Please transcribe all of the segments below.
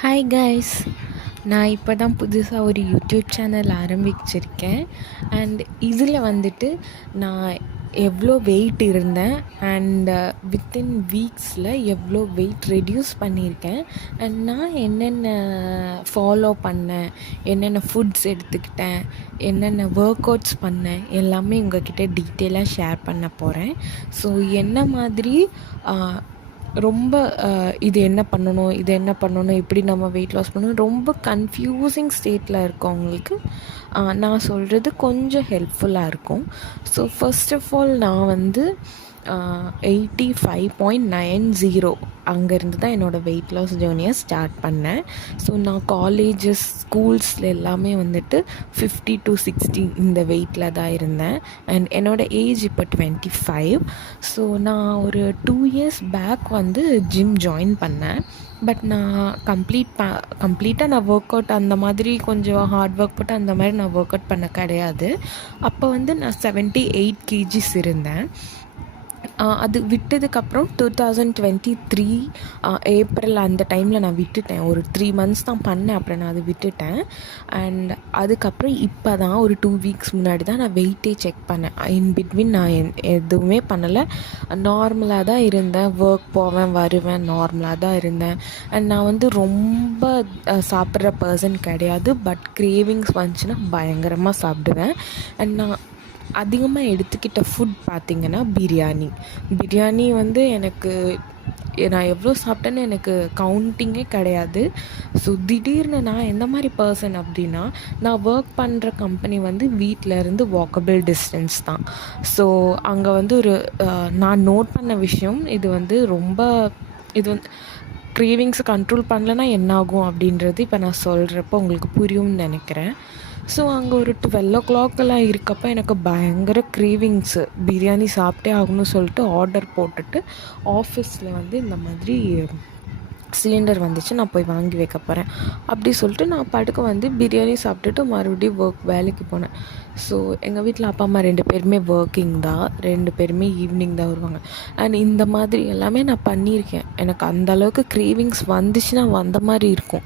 Hi guys, நான் இப்போ தான் புதுசாக ஒரு யூடியூப் சேனல் ஆரம்பிச்சிருக்கேன். அண்ட் இதில் வந்துட்டு நான் எவ்வளோ வெயிட் இருந்தேன் அண்ட் வித்தின் வீக்ஸில் எவ்வளோ வெயிட் ரெடியூஸ் பண்ணியிருக்கேன் அண்ட் நான் என்னென்ன ஃபாலோ பண்ணேன், என்னென்ன ஃபுட்ஸ் எடுத்துக்கிட்டேன், என்னென்ன ஒர்க் அவுட்ஸ் பண்ணேன் எல்லாமே உங்கள்கிட்ட டீட்டெயிலாக ஷேர் பண்ண போகிறேன். ஸோ என்ன மாதிரி ரொம்ப இது என்ன பண்ணணும், இது என்ன பண்ணணும், இப்படி நம்ம வெயிட் லாஸ் பண்ணணும், ரொம்ப கன்ஃப்யூசிங் ஸ்டேட்டில் இருக்கவங்களுக்கு நான் சொல்கிறது கொஞ்சம் ஹெல்ப்ஃபுல்லாக இருக்கும். ஸோ ஃபர்ஸ்ட் ஆஃப் ஆல் நான் வந்து 85.90 அங்கேருந்து தான் என்னோடய வெயிட் லாஸ் ஜேர்னியை ஸ்டார்ட் பண்ணேன். ஸோ நான் காலேஜஸ் ஸ்கூல்ஸில் எல்லாமே வந்துட்டு 50 to 60 இந்த வெயிட்டில் தான் இருந்தேன். அண்ட் என்னோடய ஏஜ் இப்போ 25. ஸோ நான் ஒரு 2 years பேக் வந்து ஜிம் ஜாயின் பண்ணேன். பட் நான் கம்ப்ளீட்டாக நான் ஒர்க் அவுட் அந்த மாதிரி கொஞ்சம் ஹார்ட் ஒர்க் போட்டு அந்த மாதிரி நான் ஒர்க் அவுட் பண்ண கிடையாது. அப்போ வந்து நான் 78 kgs இருந்தேன். அது விட்டதுக்கப்புறம் 2023 ஏப்ரல் அந்த டைமில் நான் விட்டுட்டேன். ஒரு 3 months தான் பண்ணேன், அப்புறம் நான் அதை விட்டுட்டேன். அண்ட் அதுக்கப்புறம் இப்போ தான் ஒரு 2 weeks முன்னாடி தான் நான் வெயிட்டே செக் பண்ணேன். இன் பிட்வீன் நான் எதுவுமே பண்ணலை, நார்மலாக தான் இருந்தேன். ஒர்க் போவேன் வருவேன், நார்மலாக தான் இருந்தேன். அண்ட் நான் வந்து ரொம்ப சாப்பிட்ற பர்சன் கிடையாது. பட் கிரேவிங்ஸ் வந்துச்சுன்னா பயங்கரமாக சாப்பிடுவேன். அண்ட் நான் அதிகமாக எடுத்துக்கிட்ட ஃபுட் பார்த்திங்கன்னா பிரியாணி வந்து எனக்கு நான் எவ்வளோ சாப்பிட்டேன்னு எனக்கு கவுண்டிங்கே கிடையாது. ஸோ திடீர்னு நான் எந்த மாதிரி பர்சன் அப்படின்னா, நான் ஒர்க் பண்ணுற கம்பெனி வந்து வீட்டிலேருந்து வாக்கபிள் டிஸ்டன்ஸ் தான். ஸோ அங்கே வந்து ஒரு நான் நோட் பண்ண விஷயம், இது வந்து க்ரேவிங்ஸை கண்ட்ரோல் பண்ணலைன்னா என்னாகும் அப்படின்றது இப்போ நான் சொல்கிறப்போ உங்களுக்கு புரியும்னு நினைக்கிறேன். ஸோ அங்கே ஒரு 12 o'clock இருக்கப்போ எனக்கு பயங்கர க்ரேவிங்ஸு, பிரியாணி சாப்பிட்டே ஆகணும்னு சொல்லிட்டு ஆர்டர் போட்டுட்டு ஆஃபீஸில் வந்து இந்த மாதிரி சிலிண்டர் வந்துச்சு, நான் போய் வாங்கி வைக்க போகிறேன் அப்படி சொல்லிட்டு நான் பாட்டுக்கு வந்து பிரியாணி சாப்பிட்டுட்டு மறுபடியும் வேலைக்கு போனேன். ஸோ எங்கள் வீட்டில் அப்பா அம்மா 2 பேருமே ஒர்க்கிங் தான், 2 பேருமே ஈவினிங் தான் வருவாங்க. அண்ட் இந்த மாதிரி எல்லாமே நான் பண்ணியிருக்கேன். எனக்கு அந்தளவுக்கு க்ரேவிங்ஸ் வந்துச்சுன்னா வந்த மாதிரி இருக்கும்,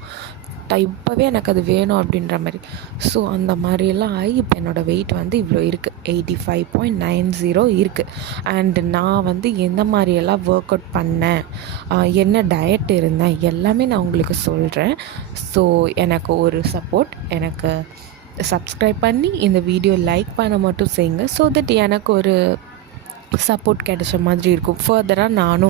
இப்போவே எனக்கு அது வேணும் அப்படின்ற மாதிரி. ஸோ அந்த மாதிரியெல்லாம் ஆகி இப்போ என்னோடய வெயிட் வந்து இவ்வளோ இருக்குது, 85.90 இருக்குது. அண்டு நான் வந்து எந்த மாதிரியெல்லாம் ஒர்க் அவுட் பண்ணேன், என்ன டயட் இருந்தேன் எல்லாமே நான் உங்களுக்கு சொல்கிறேன். ஸோ எனக்கு ஒரு சப்போர்ட், எனக்கு சப்ஸ்கிரைப் பண்ணி இந்த வீடியோ லைக் பண்ண மட்டும் செய்யுங்க. ஸோ தட் எனக்கு ஒரு சப்போர்ட் கிடைச்ச மாதிரி இருக்கும். ஃபர்தராக நானும்